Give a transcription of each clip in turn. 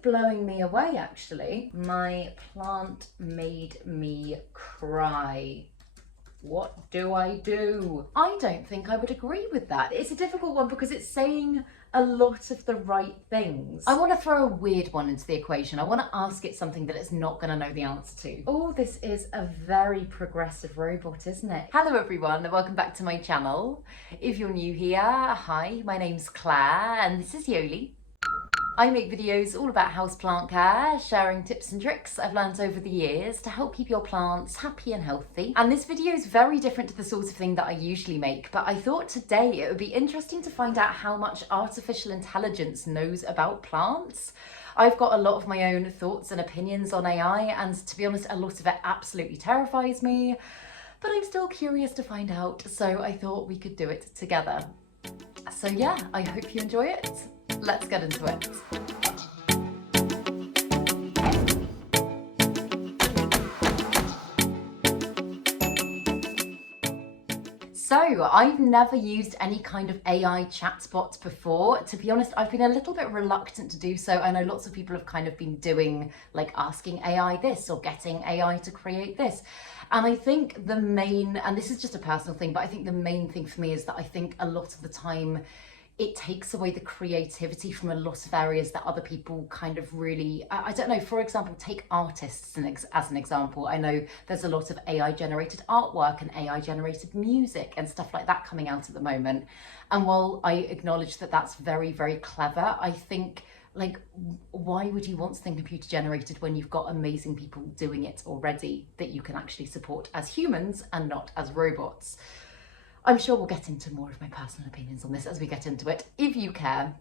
of blowing me away, actually. My plant made me cry. What do I do? I don't think I would agree with that. It's a difficult one because it's saying a lot of the right things. I want to throw a weird one into the equation. I want to ask it something that it's not going to know the answer to. Oh, this is a very progressive robot, isn't it? Hello everyone, and welcome back to my channel. If you're new here, hi, my name's Claire and this is Yoli. I make videos all about houseplant care, sharing tips and tricks I've learned over the years to help keep your plants happy and healthy. And this video is very different to the sort of thing that I usually make, but I thought today it would be interesting to find out how much artificial intelligence knows about plants. I've got a lot of my own thoughts and opinions on AI, and to be honest, a lot of it absolutely terrifies me, but I'm still curious to find out, so I thought we could do it together. So yeah, I hope you enjoy it. Let's get into it. So I've never used any kind of AI chatbot before. To be honest, I've been a little bit reluctant to do so. I know lots of people have kind of been doing like asking AI this or getting AI to create this. And I think the main, and this is just a personal thing, but I think the main thing for me is that I think a lot of the time it takes away the creativity from a lot of areas that other people kind of really, I don't know, for example, take artists as an example. I know there's a lot of AI generated artwork and AI generated music and stuff like that coming out at the moment. And while I acknowledge that that's very, very clever, I think like, why would you want something computer generated when you've got amazing people doing it already that you can actually support as humans and not as robots? I'm sure we'll get into more of my personal opinions on this as we get into it, if you care,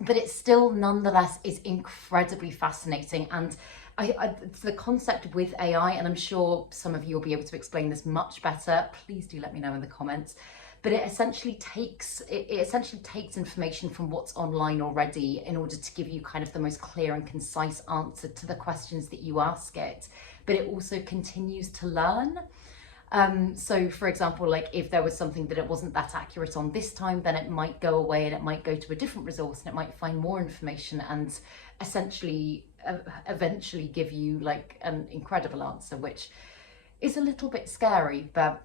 but it still nonetheless is incredibly fascinating. And the concept with AI, and I'm sure some of you will be able to explain this much better, please do let me know in the comments, but it essentially takes information from what's online already in order to give you kind of the most clear and concise answer to the questions that you ask it, but it also continues to learn. So for example, like if there was something that it wasn't that accurate on this time, then it might go away and it might go to a different resource and it might find more information and essentially eventually give you like an incredible answer, which is a little bit scary. But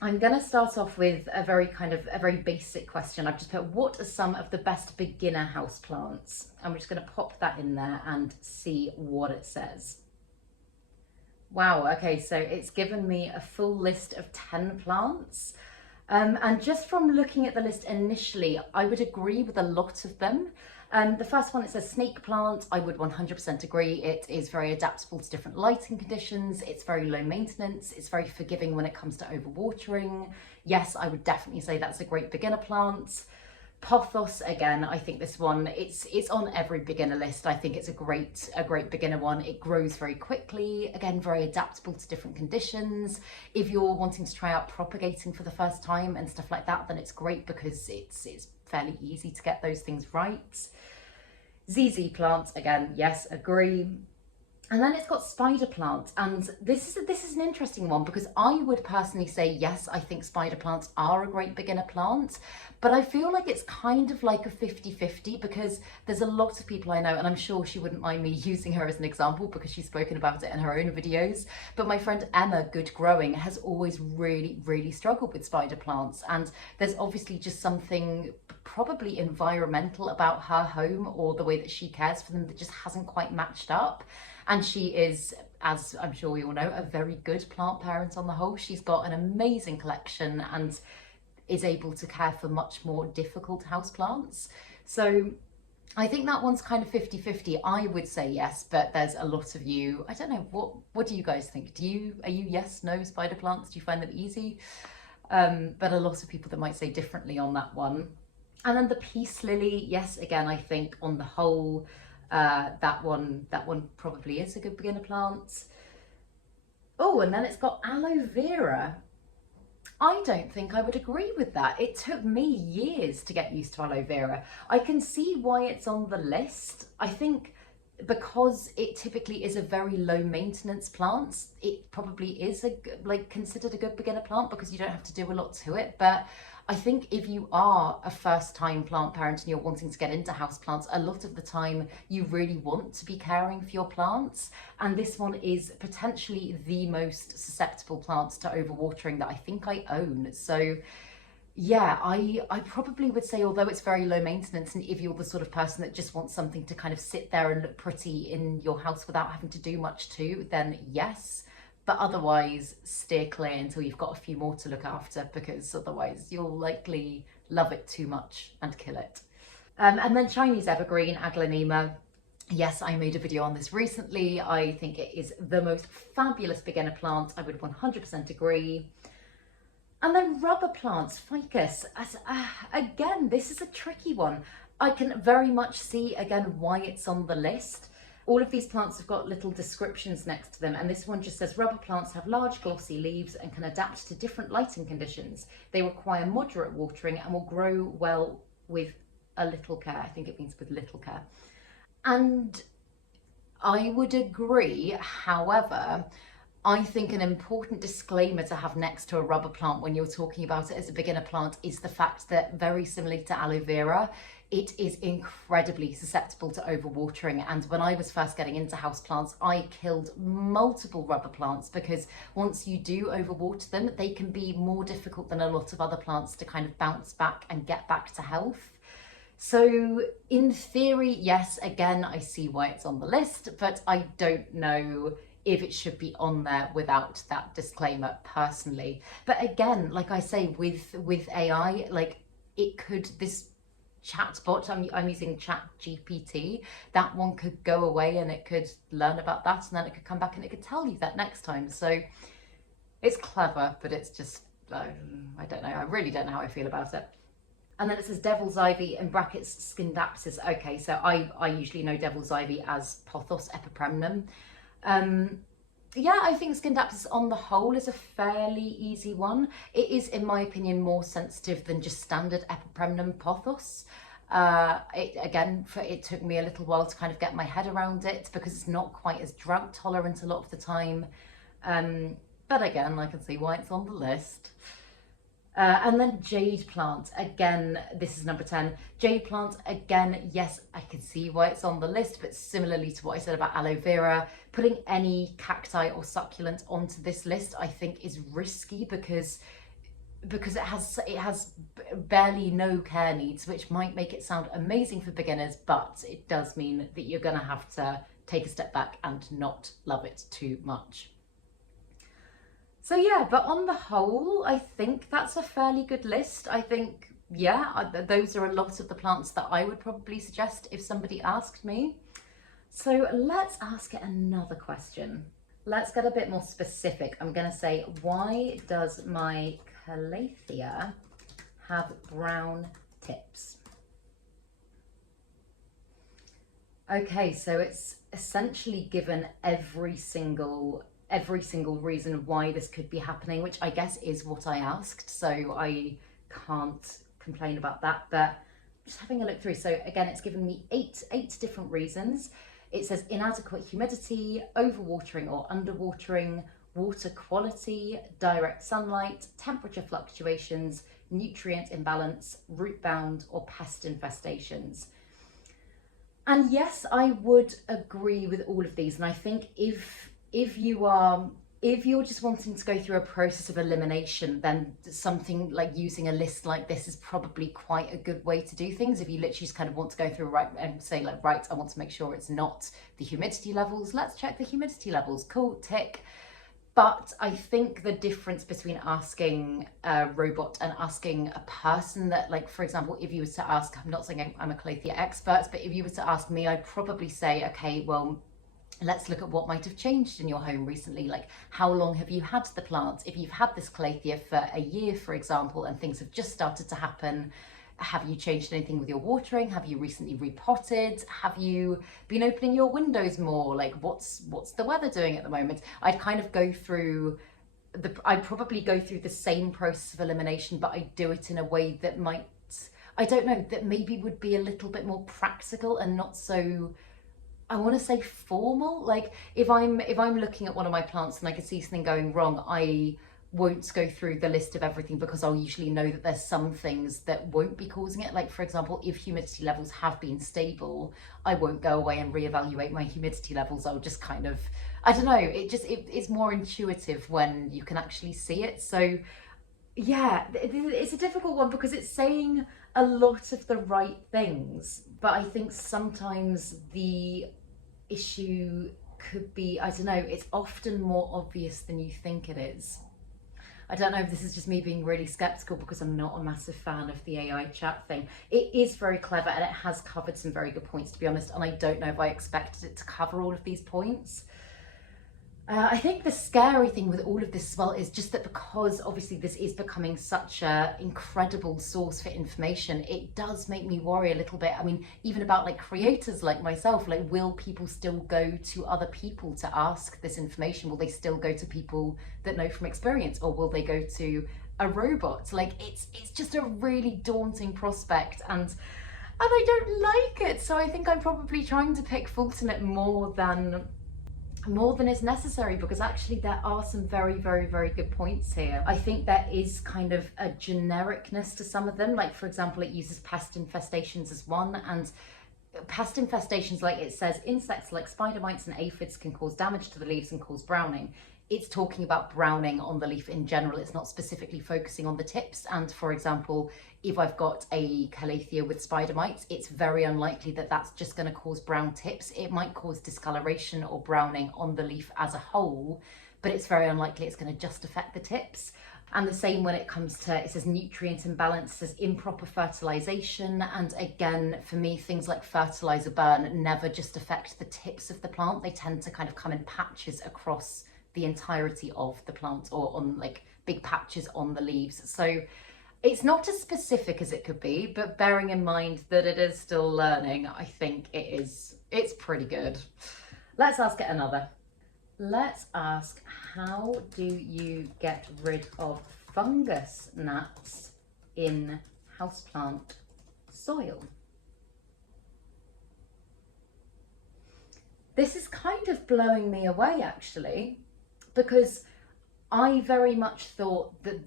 I'm going to start off with a very basic question. I've just put, what are some of the best beginner houseplants? And we're just going to pop that in there and see what it says. Wow, okay, so it's given me a full list of 10 plants. And just from looking at the list initially, I would agree with a lot of them. The first one, it says snake plant. I would 100% agree. It is very adaptable to different lighting conditions. It's very low maintenance. It's very forgiving when it comes to overwatering. Yes, I would definitely say that's a great beginner plant. Pothos, again, I think this one, it's on every beginner list. I think it's a great beginner one. It grows very quickly, again, very adaptable to different conditions. If you're wanting to try out propagating for the first time and stuff like that, then it's great because it's fairly easy to get those things right. ZZ plant, again, yes, agree. And then it's got spider plant, and this is an interesting one because I would personally say yes, I think spider plants are a great beginner plant, but I feel like it's kind of like a 50-50 because there's a lot of people I know, and I'm sure she wouldn't mind me using her as an example because she's spoken about it in her own videos, but my friend Emma, Good Growing, has always really struggled with spider plants, and there's obviously just something probably environmental about her home or the way that she cares for them that just hasn't quite matched up. And she is, as I'm sure we all know, a very good plant parent on the whole. She's got an amazing collection and is able to care for much more difficult houseplants. So I think that one's kind of 50-50. I would say yes, but there's a lot of you, I don't know, what do you guys think? Are you yes, no spider plants? Do you find them easy? But a lot of people that might say differently on that one. And then the peace lily, yes, again, I think on the whole, that one probably is a good beginner plant. Oh, and then it's got aloe vera. I don't think I would agree with that. It took me years to get used to aloe vera. I can see why it's on the list. I think because it typically is a very low maintenance plant, it probably is considered a good beginner plant because you don't have to do a lot to it. But I think if you are a first time plant parent and you're wanting to get into houseplants, a lot of the time you really want to be caring for your plants. And this one is potentially the most susceptible plant to overwatering that I think I own. So yeah, I probably would say, although it's very low maintenance, and if you're the sort of person that just wants something to kind of sit there and look pretty in your house without having to do much too, then yes. But otherwise, steer clear until you've got a few more to look after, because otherwise you'll likely love it too much and kill it. And then Chinese evergreen, aglaonema. Yes, I made a video on this recently. I think it is the most fabulous beginner plant. I would 100% agree. And then rubber plants, ficus. Again, this is a tricky one. I can very much see, again, why it's on the list. All of these plants have got little descriptions next to them, and this one just says rubber plants have large glossy leaves and can adapt to different lighting conditions. They require moderate watering and will grow well with a little care. I think it means with little care. And I would agree, however, I think an important disclaimer to have next to a rubber plant when you're talking about it as a beginner plant is the fact that, very similarly to aloe vera, it is incredibly susceptible to overwatering. And when I was first getting into houseplants, I killed multiple rubber plants because once you do overwater them, they can be more difficult than a lot of other plants to kind of bounce back and get back to health. So in theory, yes, again, I see why it's on the list, but I don't know if it should be on there without that disclaimer personally. But again, like I say, with AI, like it could, this chatbot, I'm using chatgpt, that one could go away and it could learn about that, and then it could come back and it could tell you that next time. So it's clever, but it's just, I don't know, I really don't know how I feel about it. And then it says devil's ivy in brackets Scindapsus. Okay, so I usually know devil's ivy as Pothos epipremnum. Yeah, I think Scindapsus on the whole is a fairly easy one. It is, in my opinion, more sensitive than just standard epipremnum pothos. It took me a little while to kind of get my head around it because it's not quite as drought tolerant a lot of the time. But again, I can see why it's on the list. And then jade plant, again, this is number 10. Jade plant, again, yes, I can see why it's on the list, but similarly to what I said about aloe vera, putting any cacti or succulent onto this list, I think is risky because it has barely no care needs, which might make it sound amazing for beginners, but it does mean that you're gonna have to take a step back and not love it too much. So yeah, but on the whole, I think that's a fairly good list. I think, yeah, those are a lot of the plants that I would probably suggest if somebody asked me. So let's ask it another question. Let's get a bit more specific. I'm going to say, why does my calathea have brown tips? Okay, so it's essentially given every single reason why this could be happening, which I guess is what I asked, so I can't complain about that. But just having a look through, so again, it's given me eight different reasons. It says inadequate humidity, overwatering or underwatering, water quality, direct sunlight, temperature fluctuations, nutrient imbalance, root bound or pest infestations. And yes, I would agree with all of these, and I think if you're just wanting to go through a process of elimination, then something like using a list like this is probably quite a good way to do things. If you literally just kind of want to go through and say like, right, I want to make sure it's not the humidity levels, let's check the humidity levels, cool, tick. But I think the difference between asking a robot and asking a person, that, like, for example, if you were to ask, I'm not saying I'm a calathea expert, but if you were to ask me, I'd probably say, okay, well, let's look at what might have changed in your home recently. Like, how long have you had the plant? If you've had this calathea for a year, for example, and things have just started to happen, have you changed anything with your watering? Have you recently repotted? Have you been opening your windows more? Like, what's the weather doing at the moment? I'd probably go through the same process of elimination, but I'd do it in a way that might, I don't know, that maybe would be a little bit more practical and not so, I want to say, formal. Like, if I'm looking at one of my plants and I can see something going wrong, I won't go through the list of everything because I'll usually know that there's some things that won't be causing it. Like, for example, if humidity levels have been stable, I won't go away and reevaluate my humidity levels. I'll just kind of, I don't know, it's more intuitive when you can actually see it. So yeah, it's a difficult one because it's saying a lot of the right things, but I think sometimes the issue could be, I don't know, it's often more obvious than you think it is. I don't know if this is just me being really skeptical because I'm not a massive fan of the AI chat thing. It is very clever and it has covered some very good points, to be honest, and I don't know if I expected it to cover all of these points. I think the scary thing with all of this as well is just that because obviously this is becoming such an incredible source for information, it does make me worry a little bit. I mean, even about like creators like myself, like will people still go to other people to ask this information? Will they still go to people that know from experience, or will they go to a robot? Like it's just a really daunting prospect, and I don't like it. So I think I'm probably trying to pick fault in it more than is necessary, because actually there are some very, very, very good points here. I think there is kind of a genericness to some of them. Like, for example, it uses pest infestations as one, and pest infestations, like it says, insects like spider mites and aphids can cause damage to the leaves and cause browning. It's talking about browning on the leaf in general. It's not specifically focusing on the tips. And for example, if I've got a calathea with spider mites, it's very unlikely that that's just going to cause brown tips. It might cause discoloration or browning on the leaf as a whole, but it's very unlikely it's going to just affect the tips. And the same when it comes to, it says nutrient imbalance, it says improper fertilization. And again, for me, things like fertilizer burn never just affect the tips of the plant. They tend to kind of come in patches across the entirety of the plant, or on like big patches on the leaves. So it's not as specific as it could be, but bearing in mind that it is still learning, I think it's pretty good. Let's ask it another. Let's ask, how do you get rid of fungus gnats in houseplant soil? This is kind of blowing me away, actually, because I very much thought that,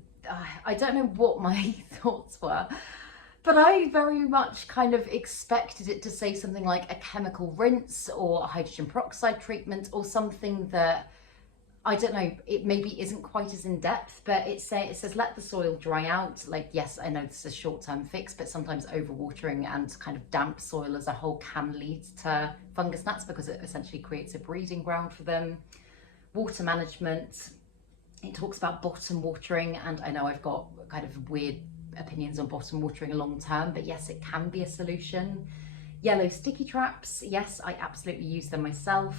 I don't know what my thoughts were, but I very much kind of expected it to say something like a chemical rinse or a hydrogen peroxide treatment, or something that, I don't know, it maybe isn't quite as in depth, but it says let the soil dry out. Like, yes, I know this is a short-term fix, but sometimes overwatering and kind of damp soil as a whole can lead to fungus gnats because it essentially creates a breeding ground for them. Water management, it talks about bottom watering, and I know I've got kind of weird opinions on bottom watering long term, but yes, it can be a solution. Yellow sticky traps, yes, I absolutely use them myself.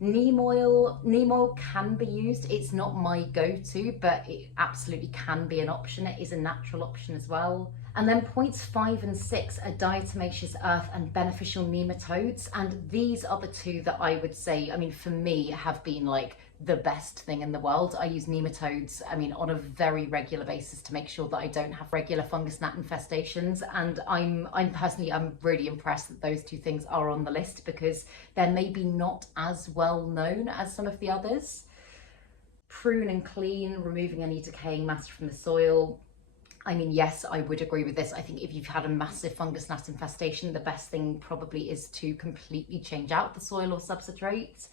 Neem oil can be used. It's not my go-to, but it absolutely can be an option. It is a natural option as well. And then points 5 and 6 are diatomaceous earth and beneficial nematodes. And these are the two that I would say, I mean, for me, have been like the best thing in the world. I use nematodes, I mean, on a very regular basis to make sure that I don't have regular fungus gnat infestations. And I'm really impressed that those two things are on the list, because they're maybe not as well known as some of the others. Prune and clean, removing any decaying matter from the soil. I mean, yes, I would agree with this. I think if you've had a massive fungus gnat infestation, the best thing probably is to completely change out the soil or substrate.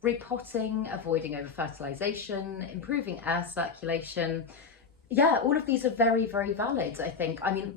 Repotting, avoiding over-fertilization, improving air circulation. Yeah, all of these are very, very valid, I think. I mean,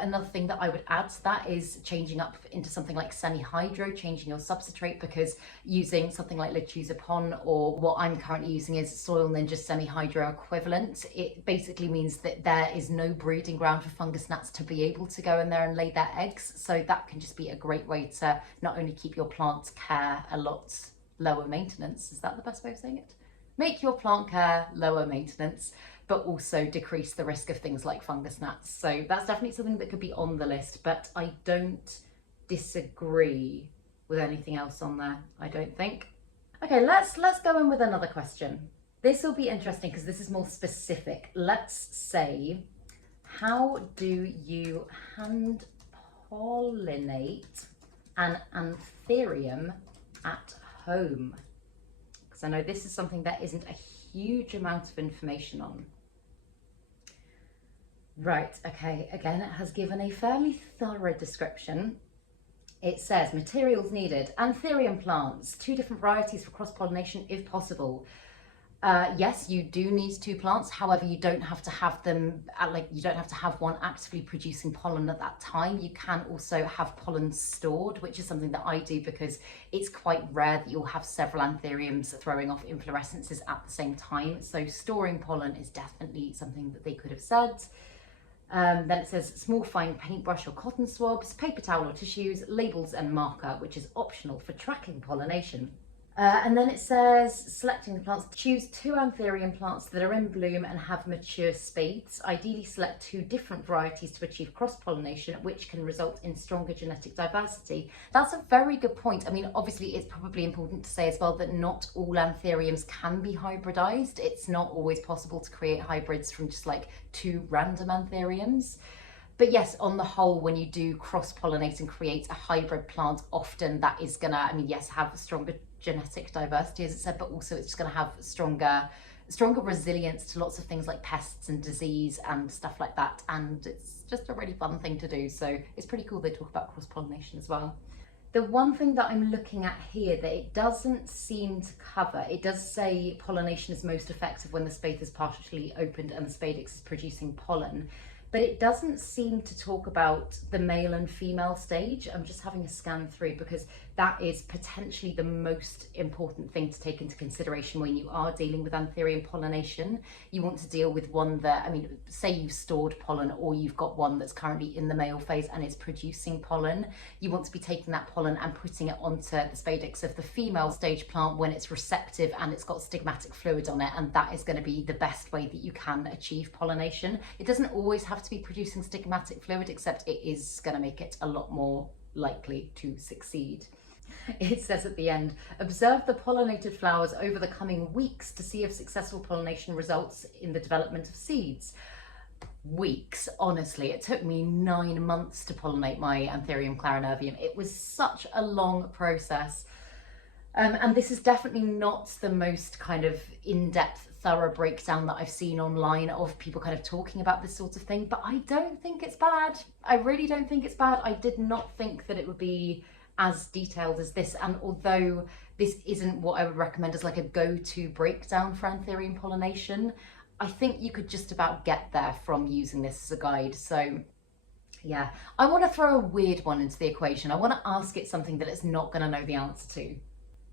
another thing that I would add to that is changing up into something like semi-hydro, changing your substrate, because using something like Lechuza Pon, or what I'm currently using is Soil Ninja semi-hydro equivalent, it basically means that there is no breeding ground for fungus gnats to be able to go in there and lay their eggs. So that can just be a great way to not only keep your plant care a lot lower maintenance, is that the best way of saying it? Make your plant care lower maintenance, but also decrease the risk of things like fungus gnats. So that's definitely something that could be on the list, but I don't disagree with anything else on there, I don't think. Okay, let's go in with another question. This will be interesting because this is more specific. Let's say, how do you hand pollinate an Anthurium at home? Because I know this is something that isn't a huge amount of information on. Right, okay, again, it has given a fairly thorough description. It says materials needed: Anthurium plants, 2 different varieties for cross-pollination if possible. Yes, you do need 2 plants. However, you don't have to have them you don't have to have one actively producing pollen at that time. You can also have pollen stored, which is something that I do because it's quite rare that you'll have several anthuriums throwing off inflorescences at the same time. So storing pollen is definitely something that they could have said. Then it says small fine paintbrush or cotton swabs, paper towel or tissues, labels and marker, which is optional for tracking pollination. And then it says selecting the plants: choose 2 anthurium plants that are in bloom and have mature spathes. Ideally select 2 different varieties to achieve cross-pollination, which can result in stronger genetic diversity. That's a very good point. I mean, obviously it's probably important to say as well that not all anthuriums can be hybridized. It's not always possible to create hybrids from just like 2 random anthuriums. But yes, on the whole, when you do cross-pollinate and create a hybrid plant, often that is gonna, I mean, yes, have stronger genetic diversity, as it said, but also it's just gonna have stronger resilience to lots of things like pests and disease and stuff like that. And it's just a really fun thing to do. So it's pretty cool they talk about cross-pollination as well. The one thing that I'm looking at here that it doesn't seem to cover, it does say pollination is most effective when the spathe is partially opened and the spadix is producing pollen. But it doesn't seem to talk about the male and female stage. I'm just having a scan through because that is potentially the most important thing to take into consideration when you are dealing with anthurium pollination. You want to deal with one that, I mean, say you've stored pollen or you've got one that's currently in the male phase and it's producing pollen. You want to be taking that pollen and putting it onto the spadix of the female stage plant when it's receptive and it's got stigmatic fluid on it, and that is going to be the best way that you can achieve pollination. It doesn't always have to be producing stigmatic fluid, except it is going to make it a lot more likely to succeed. It says at the end, observe the pollinated flowers over the coming weeks to see if successful pollination results in the development of seeds. Weeks, honestly, it took me 9 months to pollinate my Anthurium clarinervium. It was such a long process. And this is definitely not the most kind of in-depth, thorough breakdown that I've seen online of people kind of talking about this sort of thing, but I don't think it's bad. I really don't think it's bad. I did not think that it would be as detailed as this, and although this isn't what I would recommend as like a go-to breakdown for anthurium pollination, I think you could just about get there from using this as a guide. So yeah, I want to throw a weird one into the equation. I want to ask it something that it's not going to know the answer to.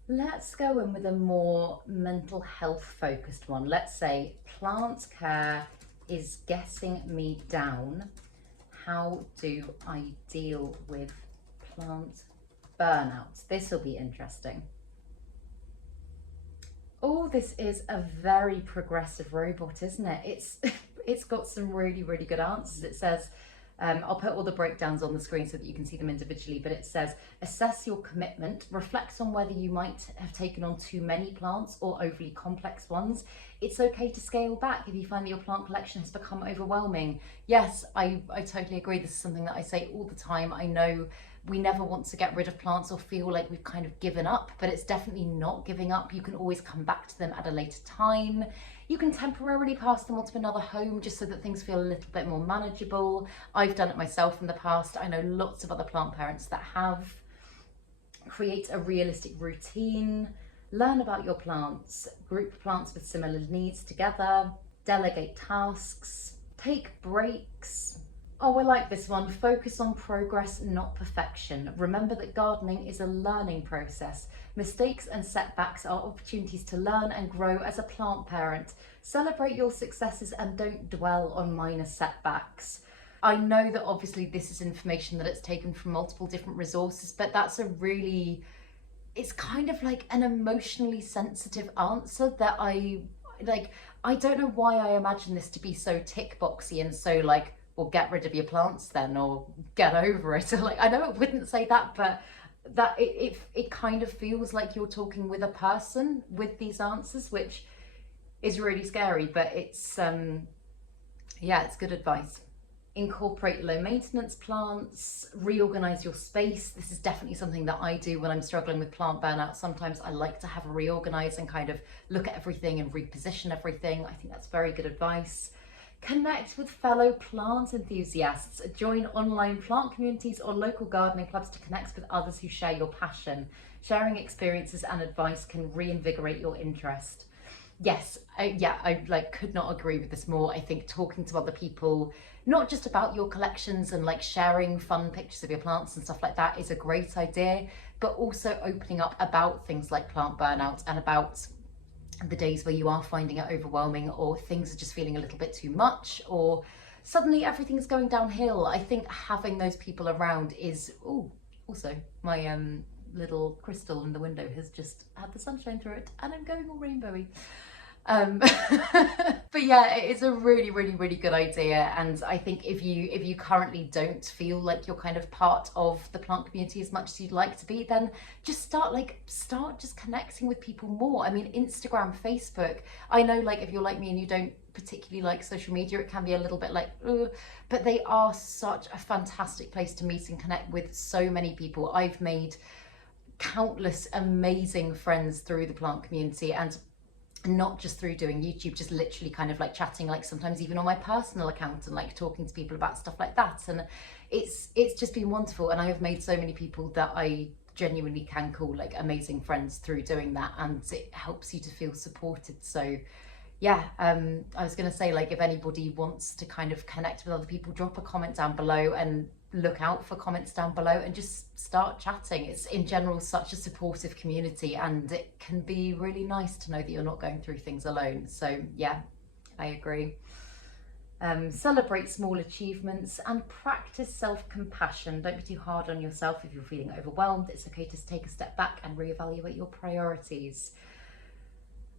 Let's go in with a more mental health focused one. Let's say plant care is getting me down. How do I deal with plant burnout? This will be interesting. Oh, this is a very progressive robot, isn't it? It's got some really, really good answers. It says, I'll put all the breakdowns on the screen so that you can see them individually, but it says, assess your commitment, reflect on whether you might have taken on too many plants or overly complex ones. It's okay to scale back if you find that your plant collection has become overwhelming. Yes, I totally agree. This is something that I say all the time. I know we never want to get rid of plants or feel like we've kind of given up, but it's definitely not giving up. You can always come back to them at a later time. You can temporarily pass them on to another home just so that things feel a little bit more manageable. I've done it myself in the past. I know lots of other plant parents that have. Create a realistic routine. Learn about your plants. Group plants with similar needs together. Delegate tasks. Take breaks. Oh, I like this one. Focus on progress, not perfection. Remember that gardening is a learning process. Mistakes and setbacks are opportunities to learn and grow as a plant parent. Celebrate your successes and don't dwell on minor setbacks. I know that obviously this is information that it's taken from multiple different resources, but that's a really, it's kind of like an emotionally sensitive answer that I don't know why I imagine this to be so tick boxy and so like, well, get rid of your plants then, or get over it. Or like, I know it wouldn't say that, but that it kind of feels like you're talking with a person with these answers, which is really scary, but it's yeah, it's good advice. Incorporate low maintenance plants, reorganize your space. This is definitely something that I do when I'm struggling with plant burnout. Sometimes I like to have a reorganize and kind of look at everything and reposition everything. I think that's very good advice. Connect with fellow plant enthusiasts. Join online plant communities or local gardening clubs to connect with others who share your passion. Sharing experiences and advice can reinvigorate your interest. Yes, I like could not agree with this more. I think talking to other people, not just about your collections and like sharing fun pictures of your plants and stuff like that is a great idea, but also opening up about things like plant burnout and about the days where you are finding it overwhelming or things are just feeling a little bit too much or suddenly everything's going downhill. I think having those people around is, oh, also my little crystal in the window has just had the sunshine through it and I'm going all rainbowy. But yeah, it's a really, really, really good idea. And I think if you currently don't feel like you're kind of part of the plant community as much as you'd like to be, then just start just connecting with people more. I mean, Instagram, Facebook, I know like if you're like me and you don't particularly like social media, it can be a little bit like, ugh, but they are such a fantastic place to meet and connect with so many people. I've made countless amazing friends through the plant community, and not just through doing YouTube, just literally kind of like chatting, like sometimes even on my personal account and like talking to people about stuff like that. And it's just been wonderful. And I have made so many people that I genuinely can call like amazing friends through doing that. And it helps you to feel supported. So yeah, I was going to say, like, if anybody wants to kind of connect with other people, drop a comment down below and look out for comments down below and just start chatting. It's in general such a supportive community, and it can be really nice to know that you're not going through things alone. So yeah, I agree. Celebrate small achievements and practice self-compassion. Don't be too hard on yourself if you're feeling overwhelmed. It's okay to take a step back and reevaluate your priorities.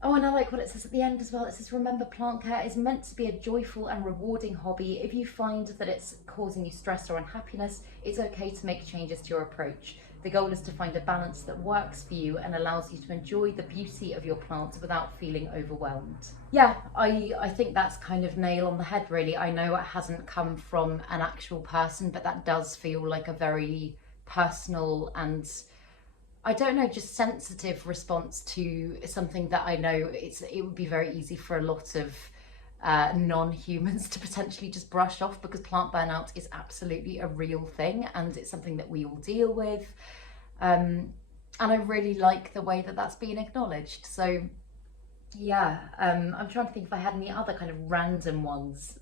Oh, and I like what it says at the end as well. It says, remember, plant care is meant to be a joyful and rewarding hobby. If you find that it's causing you stress or unhappiness, it's okay to make changes to your approach. The goal is to find a balance that works for you and allows you to enjoy the beauty of your plants without feeling overwhelmed. Yeah, I think that's kind of nail on the head, really. I know it hasn't come from an actual person, but that does feel like a very personal and, I don't know, just sensitive response to something that I know it would be very easy for a lot of non-humans to potentially just brush off, because plant burnout is absolutely a real thing and it's something that we all deal with. And I really like the way that that's being acknowledged. So yeah, I'm trying to think if I had any other kind of random ones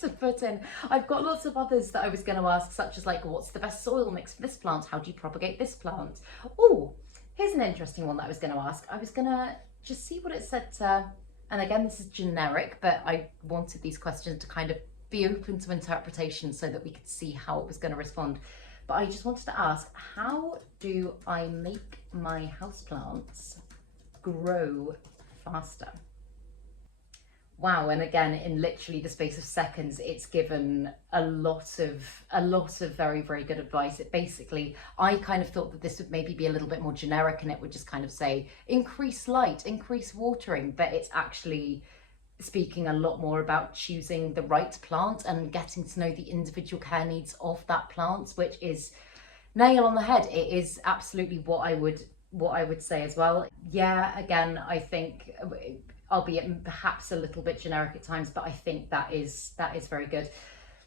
to put in. I've got lots of others that I was going to ask, such as like, what's the best soil mix for this plant? How do you propagate this plant? Oh, here's an interesting one that I was going to ask. I was going to just see what it said and again, this is generic, but I wanted these questions to kind of be open to interpretation so that we could see how it was going to respond. But I just wanted to ask, how do I make my houseplants grow faster? Wow, and again, in literally the space of seconds, it's given a lot of very, very good advice. It basically, I kind of thought that this would maybe be a little bit more generic and it would just kind of say increase light, increase watering, but it's actually speaking a lot more about choosing the right plant and getting to know the individual care needs of that plant, which is nail on the head. It is absolutely what I would say as well. Yeah, again, I think, albeit perhaps a little bit generic at times, but I think that is very good.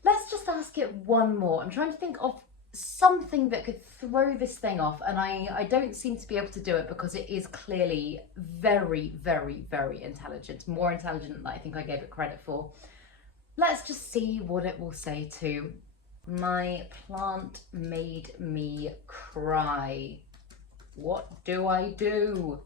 Let's just ask it one more. I'm trying to think of something that could throw this thing off, and I don't seem to be able to do it because it is clearly very, very, very intelligent, more intelligent than I think I gave it credit for. Let's just see what it will say to my plant made me cry. What do I do?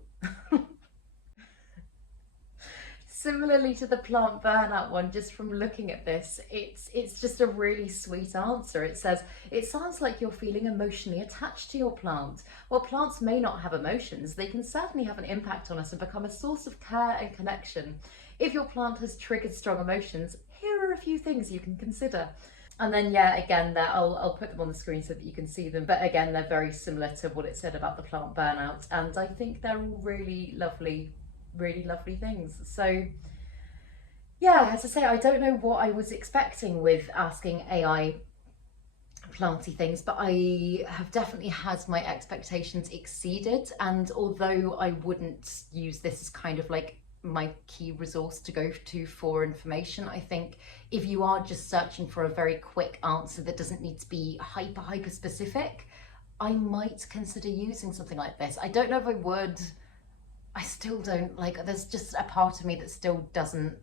Similarly to the plant burnout one, just from looking at this, it's just a really sweet answer. It says, it sounds like you're feeling emotionally attached to your plant. While plants may not have emotions, they can certainly have an impact on us and become a source of care and connection. If your plant has triggered strong emotions, here are a few things you can consider. And then, yeah, again, I'll put them on the screen so that you can see them. But again, they're very similar to what it said about the plant burnout. And I think they're all really lovely things. So Yeah, as I say, I don't know what I was expecting with asking AI planty things, but I have definitely had my expectations exceeded. And although I wouldn't use this as kind of like my key resource to go to for information, I think if you are just searching for a very quick answer that doesn't need to be hyper specific, I might consider using something like this. I don't know if I would. I still don't like, there's just a part of me that still doesn't,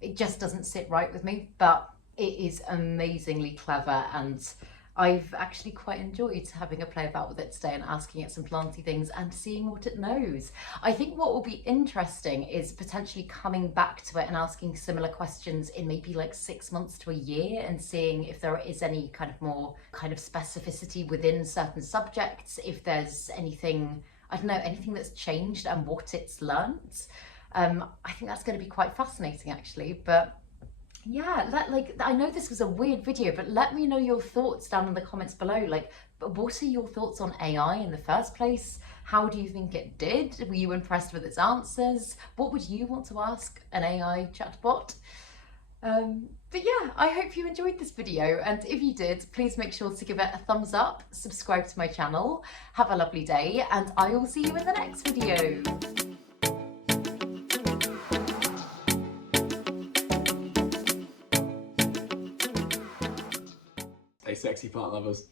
it just doesn't sit right with me, but it is amazingly clever, and I've actually quite enjoyed having a play about with it today and asking it some planty things and seeing what it knows. I think what will be interesting is potentially coming back to it and asking similar questions in maybe like 6 months to a year and seeing if there is any kind of more kind of specificity within certain subjects, if there's anything, I don't know, anything that's changed and what it's learnt. I think that's going to be quite fascinating actually. But yeah, I know this was a weird video, but let me know your thoughts down in the comments below. Like, what are your thoughts on AI in the first place? How do you think it did? Were you impressed with its answers? What would you want to ask an AI chatbot? But yeah, I hope you enjoyed this video, and if you did, please make sure to give it a thumbs up, subscribe to my channel, have a lovely day, and I will see you in the next video. Stay sexy, plant lovers.